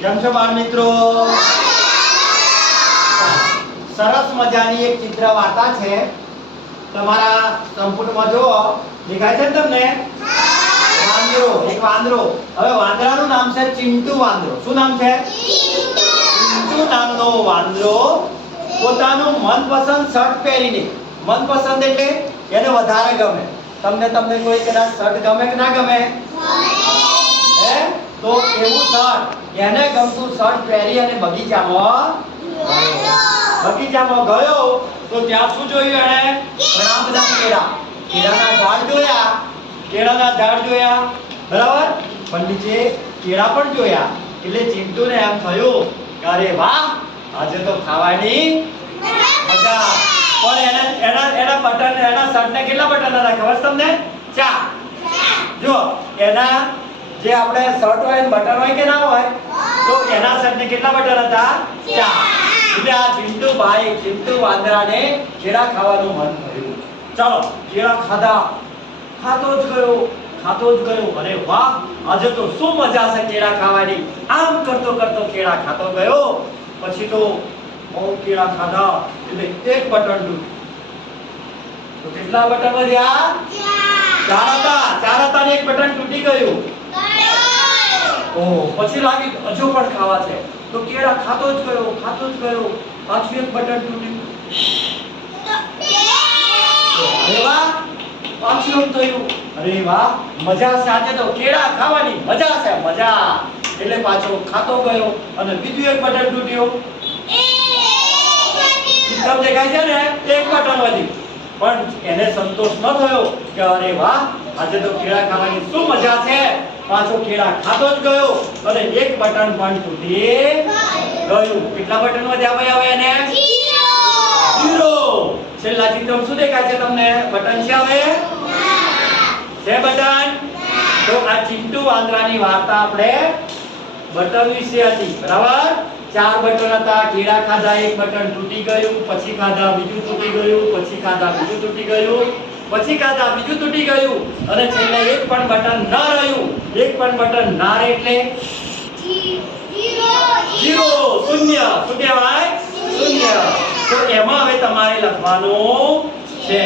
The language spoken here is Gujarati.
કેમ છો બાળ મિત્રો? સરસ મજાની એક ચિત્ર વાર્તા છે. તમારા સંપૂર્ણમાં જો દેખાય છે ને તમને? વાંદરો, એક વાંદરો. હવે વાંદરાનું નામ છે ચિંટુ વાંદરો. શું નામ છે? ચિંટુ નામનો વાંદરો પોતાનું મનપસંદ શર્ટ પહેરીને, મનપસંદ એટલે એને વધારે ગમે. તમને કોઈ કદાચ શર્ટ ગમે કે ના ગમે? હે? તો એવું શર્ટ, એને ગમતું શર્ટ પહેરી અને બગીચામાં ગયો. તો ત્યાં શું જોયું એને? ઘણા બધા કેળાના ઝાડ જોયા, બરાબર? પણ નીચે કેળા પણ જોયા. એટલે ચિંટુને એમ થયું કે અરે વાહ, આજે તો ખાવાની મજા. પણ એના બટન, એના શર્ટને કેટલા બટન હતા ખબર છે તમને? 4. જો એના જે આપણે શર્ટ હોય બટન હોય કે ના હોય, તો એના શર્ટને કેટલા બટન હતા? 4. એટલે આ ચિંટુ વાંદરાને કેળા ખાવાનું મન થયું. ચાલો કેળા ખાતો જ ગયો. અરે વાહ, આજે તો શું મજા છે કેળા ખાવાની. આમ કરતો કેળા ખાતો ગયો. પછી તો બહુ કેળા ખાધા એટલે એક બટન તૂટ્યું. તો કેટલા બટન વધ્યા? 4 હતા ને એક બટન તૂટી ગયું. પછી લાગી હજુ પણ ખાવા છે. તો કેળા ખાતો જ ગયો. પાછું એક બટન તૂટ્યું. અરે વાહ, પાછું એમ થયું અરે વાહ, મજા છે આજે તો કેળા ખાવાની મજા છે. એટલે પાછો ખાતો ગયો અને બીજું એક બટન તૂટ્યું. ચિત્ર દેખાય છે ને? એક બટન વધ્યું. પણ એને સંતોષ ન થયો કે અરે વાહ, આજે તો કેળા ખાવાની શું મજા છે. પાછો કેળા ખાતો જ ગયો અને એક બટન પણ તૂટી ગયું. કેટલા બટન વધ્યા ભાઈ હવે એને? 0. છેલ્લા ચિત્રમાં શું દેખાય છે તમને? બટન છે હવે? છે બટન? તો આ ચિંટુ વાંદરાની વાર્તા આપણે બટન વિશે હતી, બરાબર? 4 બટન હતા. કેળા ખાધા, એક બટન તૂટી ગયું. પછી ખાધા, બીજું તૂટી ગયું. પછી ખાધા, બીજું તૂટી ગયું. પછી ખાધા, બીજું તૂટી ગયું. અને છેલ્લે એક પણ બટન ન રહ્યું. એક પણ બટન ના રહે એટલે 0. શૂન્ય. શું કહેવાય? શૂન્ય. તો એમાં હવે તમારે લખવાનું છે